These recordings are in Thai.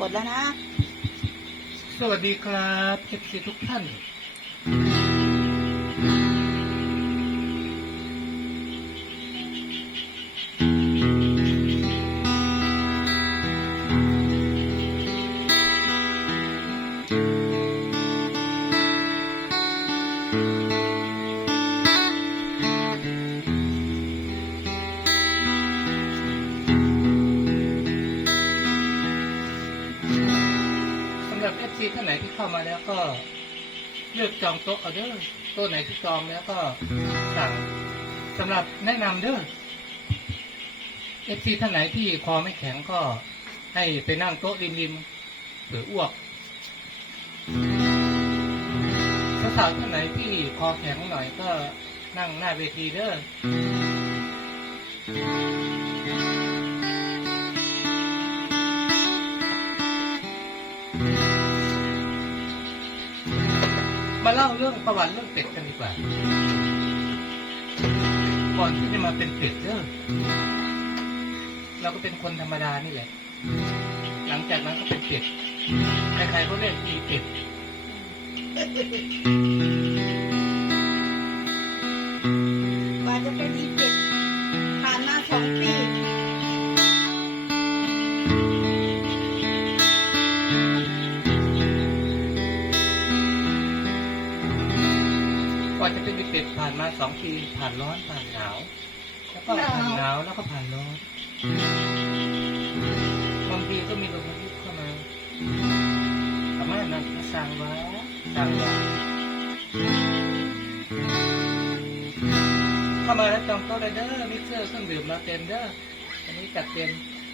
กดแล้วนะ สวัสดีครับเชฟซีทุกท่าน สำหรับ FC ท่านไหนที่เข้ามาแล้วก็เลือกจองโต๊ะเอาเด้อโต๊ะไหนที่จองแล้วก็สั่งสำหรับแนะนำเด้อ FC ท่านไหนที่คอไม่แข็งก็ให้ไปนั่งโต๊ะริมๆหรืออ้วกสาวท่านไหนที่คอแข็งหน่อยก็นั่งหน้าเวทีเด้อม เล่าเรื่องประวัติเรื่องเป็ดกันดีกว่า ก่อนที่จะมาเป็นเป็ดเด้อเราก็เป็นคนธรรมดานี่แหละ หลังจากนั้นก็เป็นเป็ด ใครๆก็เรียกอีเป็ด ว่าจะเป็นอีเป็ดผ่านมาสองปี ผ่านร้อนผ่านหนาว แล้วก็ผ่านหนาวแล้วก็ผ่านร้อนบางทีก็มีลมพายุเข้ามาประมาณนั้นสร้างไว้สร้างไว้เข้ามาแล้วจองโต๊ะเลยเด้อมิกเซอร์เครื่องดื่มเราเต็มเด้ออันนี้จัดเต็ม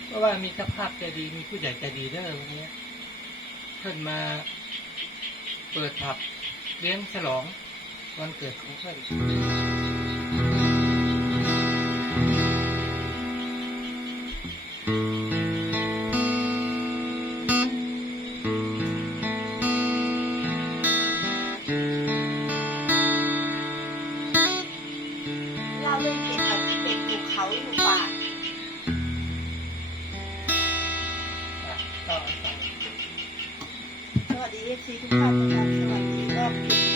เพราะว่ามีเจ้าภาพใจดีมีผู้ใหญ่ใจดีเด้อวันนี้เพิ่นมาเปิดผับเลี้ยงฉลอง วันเกิดของเพิ่นเราเล่นเป็ดกับอีเป็ดอยู่เขาอยู่ป่า ต่อ สวัสดีเอฟซีทุกท่านนะครับสวัสดีรอบ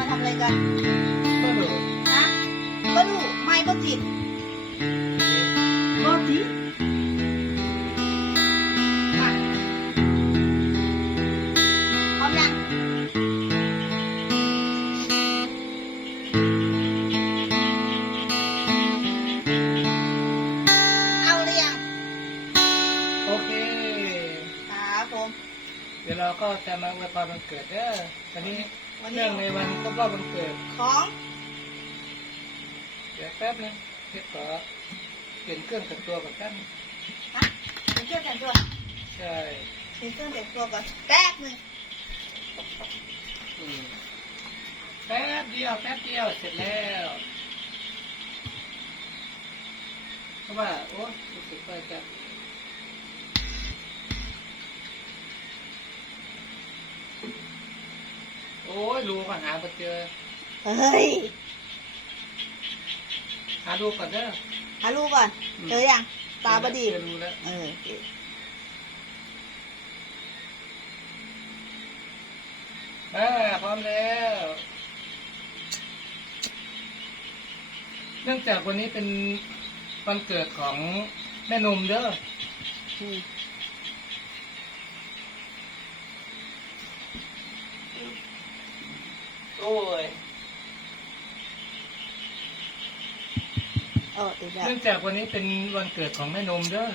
มาทำอะไรกันก็ดูนะก็รู้ไม่ก็จิตก็จิตมาพร้อมยังเอาเลยยังโอเคครับผมเดี๋ยวเราก็จะมาอวยพรวันเกิดเด้อตอนนี้ วันนี้เนื่องในวันครบรอบวันเกิดของเดี๋ยวแป๊บนึงเพชรขอเปลี่ยนเครื่องแต่งตัวก่อนกันฮะเป็นเครื่องแต่งตัวใช่เป็นเครื่องแต่งตัวก่อนแป๊บหนึ่งอืมแป๊บเดียวแป๊บเดียวเสร็จแล้วเพราะว่าโอ้รู้สึกว่าจะ โอ้ยรูก็หาไปเจอ เฮ้ย หาดูก่อนเด้อ หาลูกก่อน อืม เจอยัง ตาบดีเจอรูแล้ว เอออ่าพร้อมแล้วเนื่องจากวันนี้เป็นวันเกิดของแม่นมเด้ออืม โอ้ยเอออีกแล้วเนื่องจากวันนี้เป็นวันเกิดของแม่นมเด้อ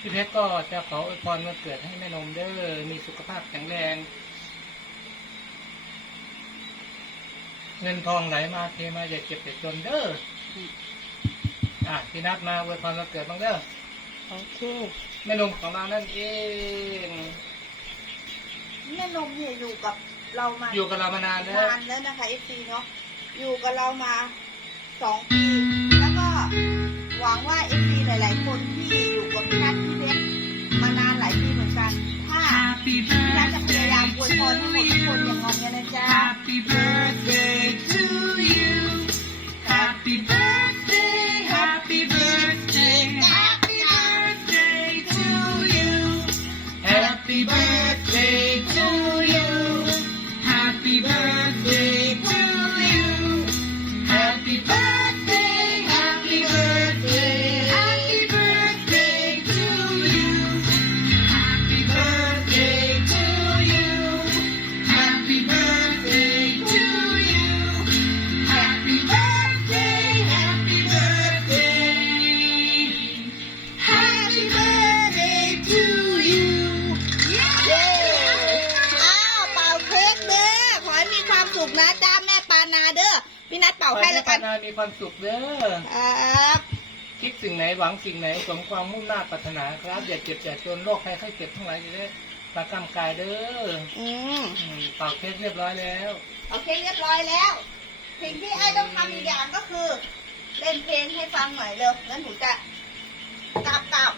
พี่เพชรก็จะขออวยพรวันเกิดให้แม่นมเด้อมีสุขภาพแข็งแรง เงินทองไหลมาเทมาอย่าเก็บแต่จนเด้อออะพี่นัดมาอวยพรวันเกิดบ้างเด้อโอเคแม่นมของเรานั่นเอง แม่นมเนี่ยอยู่กับเรามาอยู่กับเรามานานแล้วนานแล้วนะคะเอฟซีเนาะอยู่กับเรามาสองปีแล้วก็หวังว่าเอฟซีหลาย ๆ คนที่อยู่กับพี่นัทพี่เพชรมานานหลายปีเหมือนกัน ถ้า Happy พี่นัทจะพยายาม birthday อวยพรให้หมด to ทุกคนอย่าง you. งอนกันนะจ๊ะ Happy birthday สุขนะจ้าแม่ปานาเด้อพี่นัดเป่าให้แล้วกันนามีความสุขเด้อคิดสิ่งไหนหวังสิ่งไหนสมความมุ่งหน้าปรารถนาครับ อย่าเจ็บอย่าจนโรคภัยไข้เจ็บทั้งหลายจะได้ประกำกายเด้ออืมเป่าเค้เรียบร้อยแล้วเอาเค้เรียบร้อยแล้วสิ่งที่ไอ้ต้องทำอีกอย่างก็คือ เล่นเพลงให้ฟังหน่อยเร็วแล้นหนูจะกลับกลับ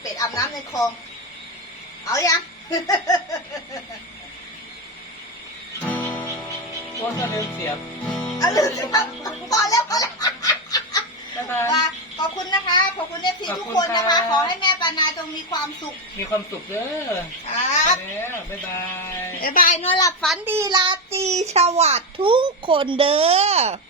เป็ดอาบน้ำในคลอง เอาอย่าง โอ้จะเดินเสียบเอาลืมพอแล้วพอแล้วบ๊ายบาย ว่าขอบคุณนะคะ ขอบคุณเอฟซีขอบทุกคุณคนนะคะ ครับ ขอให้แม่ปานาจงมีความสุขมีความสุขเด้อครับไปแล้วบ๊ายบาย บ๊ายบายนอนหลับฝันดีราตรีสวัสดิ์ทุกคนเด้อ